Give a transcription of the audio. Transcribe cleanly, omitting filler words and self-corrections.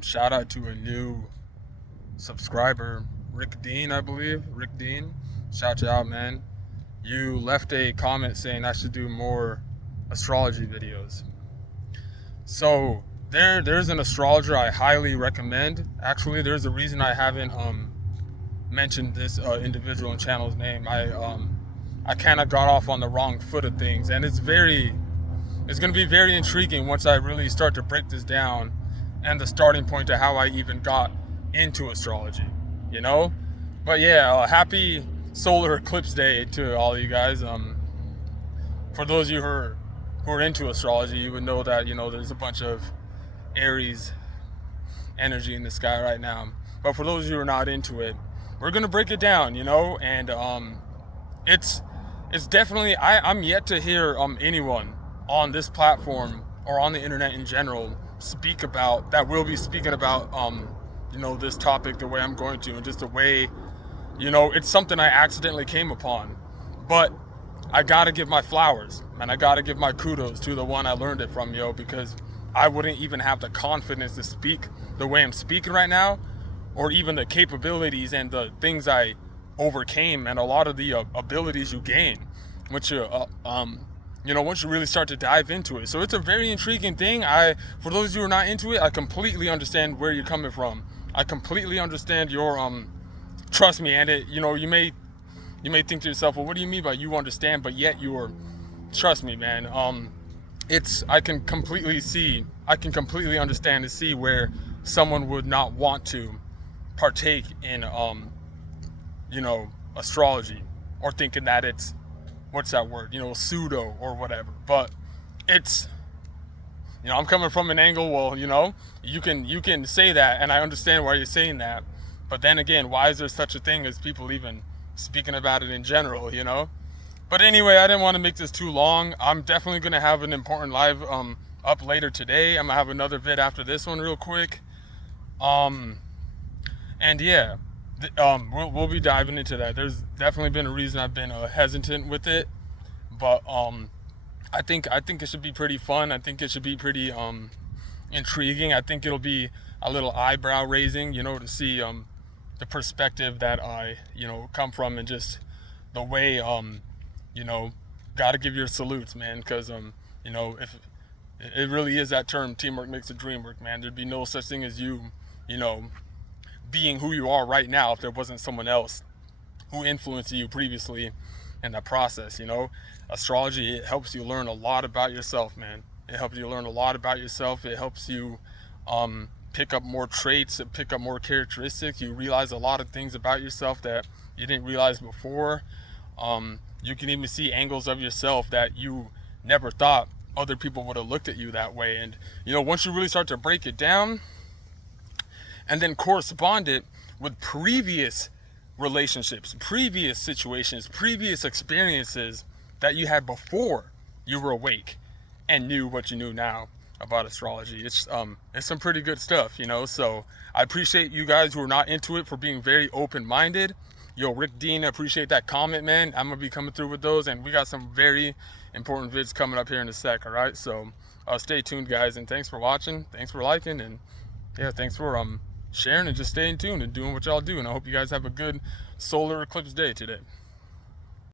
Shout out to a new subscriber, Rick Dean, I believe. Rick Dean. Shout you out, man. You left a comment saying I should do more astrology videos. So there's an astrologer I highly recommend. Actually, there's a reason I haven't mentioned this individual and channel's name. I kind of got off on the wrong foot of things, and it's going to be very intriguing once I really start to break this down and the starting point to how I even got into astrology, you know? But yeah, happy solar eclipse day to all you guys. For those of you who are into astrology, you would know that, there's a bunch of Aries energy in the sky right now. But for those of you who are not into it, we're going to break it down, and it's definitely, I'm yet to hear anyone on this platform or on the internet in general will be speaking about this topic the way I'm going to, and just the way, it's something I accidentally came upon. But I gotta give my flowers, and I gotta give my kudos to the one I learned it from, because I wouldn't even have the confidence to speak the way I'm speaking right now, or even the capabilities and the things I overcame, and a lot of the abilities you gain, once you really start to dive into it. So it's a very intriguing thing. For those of you who are not into it, I completely understand where you're coming from. I completely understand your trust me, and you may think to yourself, well, what do you mean by you understand, but yet trust me, man. I can completely understand and see where someone would not want to partake in astrology, or thinking that it's, what's that word, pseudo or whatever. But it's, I'm coming from an angle, well, you can say that, and I understand why you're saying that. But then again, why is there such a thing as people even speaking about it in general, But anyway, I didn't want to make this too long. I'm definitely going to have an important live up later today. I'm going to have another vid after this one real quick. And yeah, we'll be diving into that. There's definitely been a reason I've been hesitant with it, but I think it should be pretty fun. I think it should be pretty intriguing. I think it'll be a little eyebrow raising, to see the perspective that I come from, and just the way gotta give your salutes, man, because if it really is that term, teamwork makes the dream work, man. There'd be no such thing as you being who you are right now if there wasn't someone else who influenced you previously in that process. Astrology, it helps you learn a lot about yourself, man. It helps you learn a lot about yourself. It helps you pick up more traits, pick up more characteristics. You realize a lot of things about yourself that you didn't realize before. You can even see angles of yourself that you never thought other people would have looked at you that way. And once you really start to break it down and then correspond it with previous relationships, previous situations, previous experiences that you had before you were awake and knew what you knew now about astrology, it's some pretty good stuff, So I appreciate you guys who are not into it for being very open-minded. Rick Dean, I appreciate that comment, man. I'm gonna be coming through with those, and we got some very important vids coming up here in a sec. All right, so stay tuned, guys, and thanks for watching, thanks for liking, and yeah, thanks for sharing and just staying tuned and doing what y'all do. And I hope you guys have a good solar eclipse day today.